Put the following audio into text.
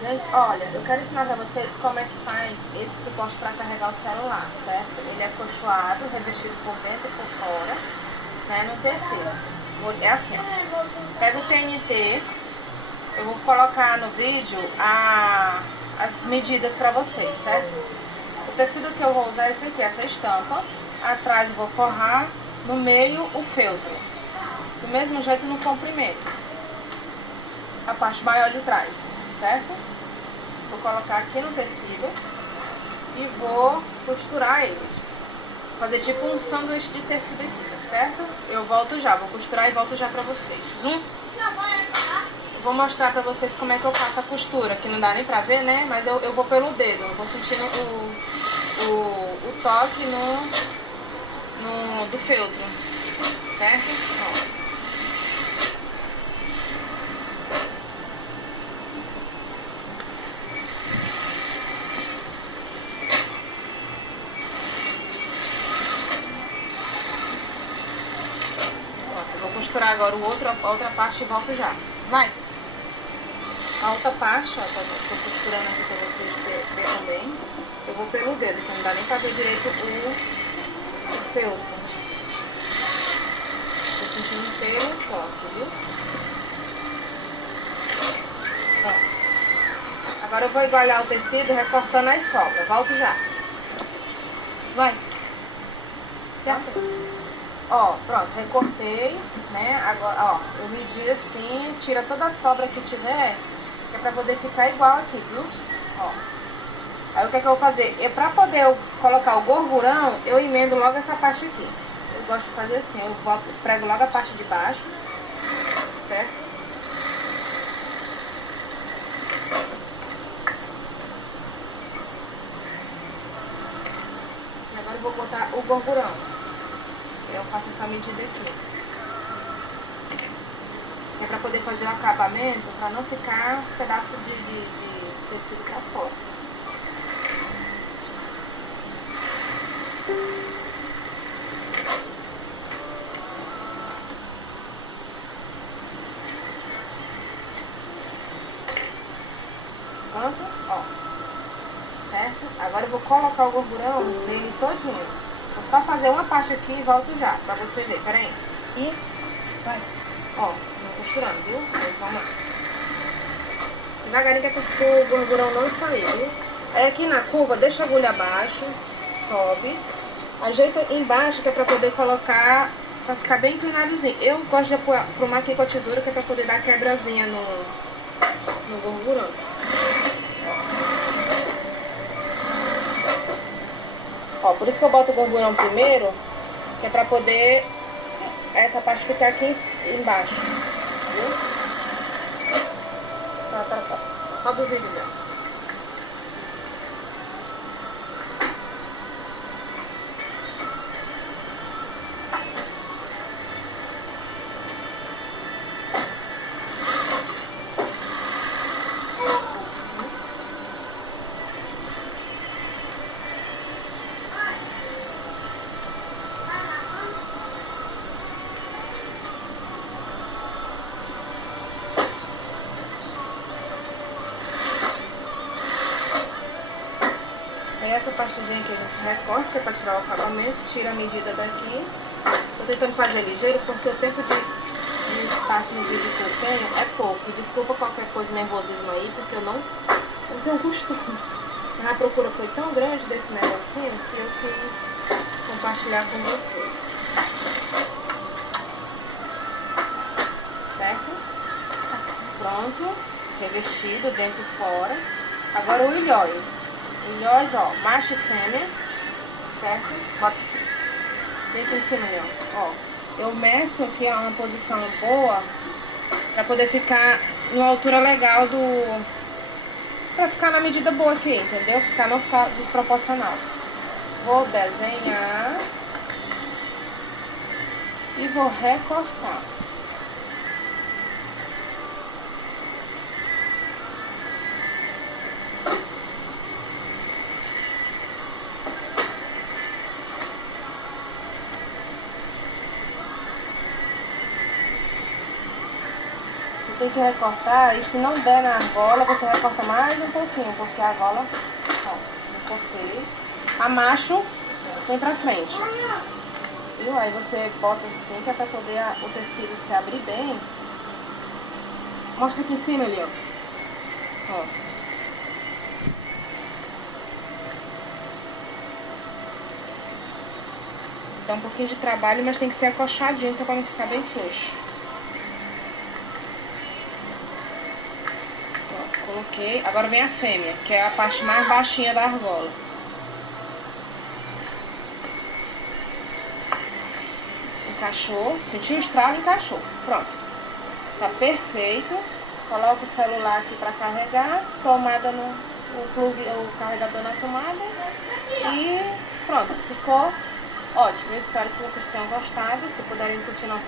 Gente, olha, eu quero ensinar pra vocês como é que faz esse suporte para carregar o celular, certo? Ele é acolchoado, revestido por dentro e por fora, né, no tecido. É assim, ó. Pega o TNT, eu vou colocar no vídeo as medidas pra vocês, certo? O tecido que eu vou usar é esse aqui, essa estampa. Atrás eu vou forrar, no meio o feltro. Do mesmo jeito no comprimento. A parte maior de trás, certo? Vou colocar aqui no tecido e vou costurar eles. Fazer tipo um sanduíche de tecido aqui, tá certo? Eu volto já, vou costurar e volto já pra vocês. Eu vou mostrar pra vocês como é que eu faço a costura, que não dá nem pra ver, né? Mas eu vou pelo dedo, eu vou sentindo o toque do feltro, certo? Ó. Eu vou costurar agora a outra parte e volto já. Vai! A outra parte, ó, tô costurando aqui pra vocês verem também. Eu vou pelo dedo, que não dá nem pra ver direito o feltro. Tô sentindo pelo toque, viu? Ó. Agora eu vou igualar o tecido recortando as sobras. Volto já. Vai! Ó, pronto, recortei, né? Agora, ó, eu medi assim, tira toda a sobra que tiver, que é pra poder ficar igual aqui, viu? Ó. Aí o que é que eu vou fazer? Pra poder eu colocar o gorgurão, eu emendo logo essa parte aqui. Eu gosto de fazer assim, eu prego logo a parte de baixo, certo? E agora eu vou botar o gorgurão. Eu faço essa medida aqui. É pra poder fazer o acabamento, pra não ficar um pedaço de tecido pra fora. Pronto, ó. Certo? Agora eu vou colocar o gorgurão nele todinho. Vou só fazer uma parte aqui e volto já, pra você ver. Pera aí. E vai. Ó, tô costurando, viu? Aí, vamos lá. Devagarinho que é pro gorgurão não sair, viu? Aí aqui na curva, deixa a agulha abaixo, sobe. Ajeita embaixo, que é pra poder colocar, pra ficar bem inclinadozinho. Eu gosto de aprumar aqui com a tesoura, que é pra poder dar quebrazinha no gorgurão. Ó, por isso que eu boto o gorgurão primeiro, que é pra poder essa parte ficar aqui embaixo, viu? Tá. Sobe o vídeo mesmo. Essa partezinha que a gente recorta para tirar o acabamento, tira a medida daqui. Tô tentando fazer ligeiro porque o tempo de espaço no vídeo que eu tenho é pouco. E desculpa qualquer coisa, nervosismo aí, porque eu não tenho costume. Mas a procura foi tão grande desse negocinho que eu quis compartilhar com vocês. Certo? Pronto. Revestido dentro e fora. Agora o ilhóis. Ilhóis, ó, macho e fêmea, certo? Bota bem aqui em cima, ó. Eu meço aqui, ó, uma posição boa, pra poder ficar numa altura legal pra ficar na medida boa aqui, entendeu? Pra não ficar desproporcional. Vou desenhar e vou recortar. tem que recortar, e se não der na argola, você recorta mais um pouquinho, porque a argola, ó, eu cortei. A macho vem pra frente. Viu? Aí você bota assim, que é pra poder o tecido se abrir bem. Mostra aqui em cima ali, ó. Dá um pouquinho de trabalho, mas tem que ser acochadinho, que é pra não ficar bem frouxo. Ó, coloquei. Agora vem a fêmea, que é a parte mais baixinha da argola. Encaixou, sentiu o estralo, encaixou. Pronto. Tá perfeito. Coloca o celular aqui para carregar, tomada no o carregador na tomada e pronto, ficou ótimo. Eu espero que vocês tenham gostado. Se puderem curtir nosso